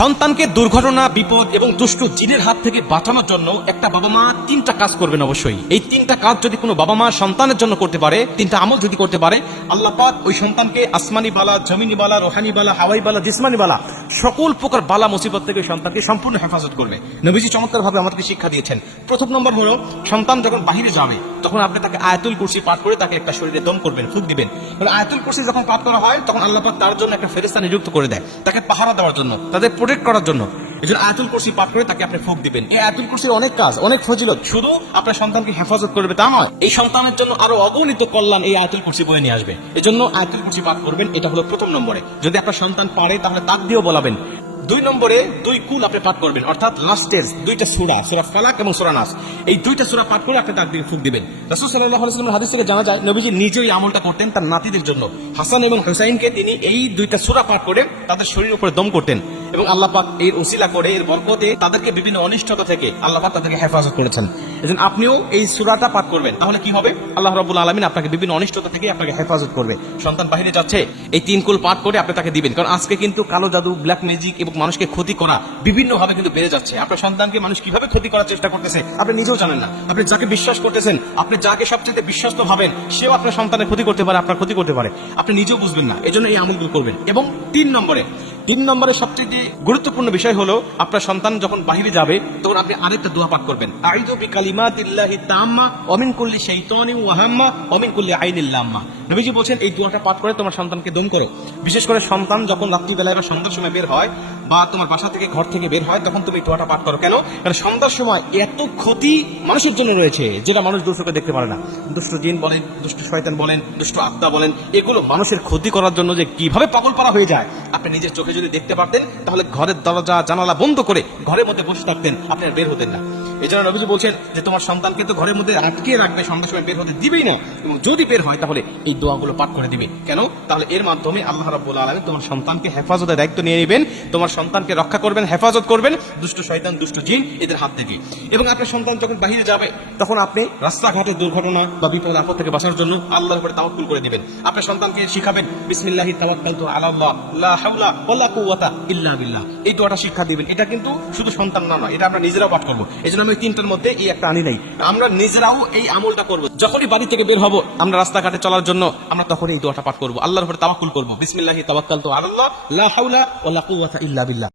সন্তানকে দুর্ঘটনা, বিপদ এবং দুষ্ট জিনের হাত থেকে বাঁচানোর জন্য একটা বাবা মা তিনটা কাজ করবেন অবশ্যই। এই তিনটা কাজ যদি কোনো বাবা মা সন্তানের জন্য করতে পারে, তিনটা আমল যদি করতে পারে, আল্লাহ পাক ওই সন্তানকে আসমানি বালা, জমিনি বালা, রোহানি বালা, হাওয়াই বালা, জিসমানি বালা, সকল প্রকার বালা মুসিবত থেকে সন্তানকে সম্পূর্ণ হেফাজত করবে। নবীজি চমৎকার ভাবে আমাদেরকে শিক্ষা দিয়েছেন। প্রথম নম্বর হলো, সন্তান যখন বাহিরে যাবে তখন আপনি তাকে আয়াতুল কুরসি পাঠ করে তাকে একটা শরীরে দম করবেন, ফুঁক দিবেন। আয়াতুল কুরসি যখন পাঠ করা হয় তখন আল্লাহ পাক তার জন্য একটা ফেরেশতা নিযুক্ত করে দেয়, তাকে পাহারা দেওয়ার জন্য, তাদের প্রোটেক্ট করার জন্য। এই জন্য আয়াতুল কুরসি পাঠ করে তাকে আপনি ফুঁক দিবেন। এই আয়াতুল কুরসির অনেক কাজ, অনেক ফজিলত, শুধু আপনার সন্তানকে হেফাজত করবে তা নয়, এই সন্তানের জন্য আরো অগণিত কল্যাণ এই আয়াতুল কুরসি বয়ে নিয়ে আসবে। এই জন্য আয়াতুল কুরসি পাঠ করবেন, এটা হলো প্রথম নম্বরে। যদি আপনার সন্তান পারে তাহলে তাক দিয়েও বলাবেন। দুই নম্বরে দুই কুল আপনি পাঠ করবেন, অর্থাৎ লাস্টের দুইটা সূরা, সূরা ফালাক এবং সূরা নাস, এই দুইটা সূরা পাঠ করে আপনি তাক দিয়ে ফুঁক দিবেন। রাসূল সাল্লাল্লাহু আলাইহি ওয়াসাল্লামের হাদিস থেকে জানা যায়, নবীজি নিজেই আমলটা করতেন তার নাতিদের জন্য। হাসান এবং হুসাইনকে তিনি এই দুইটা সূরা পাঠ করে তাদের শরীরের উপরে দম করতেন, এবং আল্লাহ পাক এর উসিলা করে, এর বরকতে তাদেরকে বিভিন্ন অনিষ্টতা থেকে আল্লাহ পাক তাদেরকে হেফাজত করেছেন। এজন্য আপনিও এই সূরাটা পাঠ করবেন, তাহলে কি হবে? আল্লাহ রাব্বুল আলামিন আপনাকে বিভিন্ন অনিষ্টতা থেকে আপনাকে হেফাজত করবে। সন্তান বাহিরে যাচ্ছে, এই তিন কুল পাঠ করে আপনি তাকে দিবেন। কারণ আজকে কিন্তু কালো জাদু, ব্ল্যাক ম্যাজিক এবং মানুষকে ক্ষতি করা বিভিন্ন ভাবে কিন্তু বেড়ে যাচ্ছে। আপনার সন্তানকে মানুষ কিভাবে ক্ষতি করার চেষ্টা করতেছে আপনি নিজেও জানেন না। আপনি যাকে বিশ্বাস করতেছেন, আপনি যাকে সবচেয়ে বিশ্বস্ত ভাবেন, সেও আপনার সন্তানের ক্ষতি করতে পারে, আপনার ক্ষতি করতে পারে, আপনি নিজেও বুঝবেন না। এজন্য এই আমলগুলো করবেন। এবং তিন নম্বরে সবচেয়ে গুরুত্বপূর্ণ বিষয় হলো, আপনার সন্তান যখন বাহিরে যাবে তখন আপনি আরেকটা দোয়া পাঠ করবেন, আউযু বিকালিমাতিল্লাহি তাম্মা ওয়া মিন কুল্লি শাইতানিন ওয়া হাম্মা ওয়া মিন কুল্লি আইনিল লাম্মা। নবীজি বলেন, এই দোয়াটা পাঠ করে তোমার সন্তানকে দম করো। বিশেষ করে সন্তান যখন রাত্রিবেলায় বা সন্ধ্যার সময় বের হয়, বা তোমার বাসা থেকে, ঘর থেকে বের হয়, তখন তুমি এই দোয়াটা পাঠ করো। কেন? কারণ সন্ধ্যার সময় এত ক্ষতি মানুষের জন্য রয়েছে যেটা মানুষ দূরচোখে দেখতে পারে না। দুষ্ট জিন বলেন, দুষ্ট শয়তান বলেন, দুষ্ট আত্মা বলেন, এগুলো মানুষের ক্ষতি করার জন্য যে কিভাবে পাগল পারা হয়ে যায়, আপনি নিজের চোখে যদি দেখতে পারতেন তাহলে ঘরের দরজা জানালা বন্ধ করে ঘরের মধ্যে বসে থাকতেন, আপনি আর বের হতেন না। এই জন্য নবীজি বলছেন যে তোমার সন্তানকে তো ঘরের মধ্যে আটকে রাখবে, সন্ধ্যার সময় বের হতে দিবেই না, এবং যদি বের হয় তাহলে এই দোয়াগুলো পাঠ করে দিবে। কেন? তাহলে এর মাধ্যমে আল্লাহ রাব্বুল আলামিন তোমার সন্তানকে হেফাজতের দায়িত্ব নিয়ে নেবেন, তোমার সন্তানকে রক্ষা করবেন, হেফাজত করবেন দুষ্ট শয়তান, দুষ্ট জিন এদের হাত থেকে। এবং আপনার সন্তান যখন বাহিরে যাবে তখন আপনি রাস্তাঘাটে দুর্ঘটনা বা বিপদ আপদ থেকে বাঁচার জন্য আল্লাহর উপরে তাওয়াক্কুল করে দিবেন। আপনার সন্তানকে শিখাবেন, বিসমিল্লাহি তাওয়াক্কালতু আলাল্লাহ লা হাওলা ওয়ালা কুওয়াতা ইল্লা বিল্লাহ, এই দোয়াটা শিক্ষা দিবেন। এটা কিন্তু শুধু সন্তান না, এটা আমরা নিজেরাও পাঠ করবো। এই জন্য আমি তিনটার মধ্যে এই একটা আনি নাই, আমরা নিজেরাও এই আমলটা করবো। যখনই বাড়ি থেকে বের হবো, আমরা রাস্তাঘাটে চলার জন্য আমরা তখন এই দোয়াটা পাঠ করবো, আল্লাহর উপরে তাওয়াক্কুল করবো, বিসমিল্লাহি তাওয়াক্কালতু আলাল্লাহ লা হাওলা ওয়ালা কুওয়াতা ইল্লা বিল্লাহ।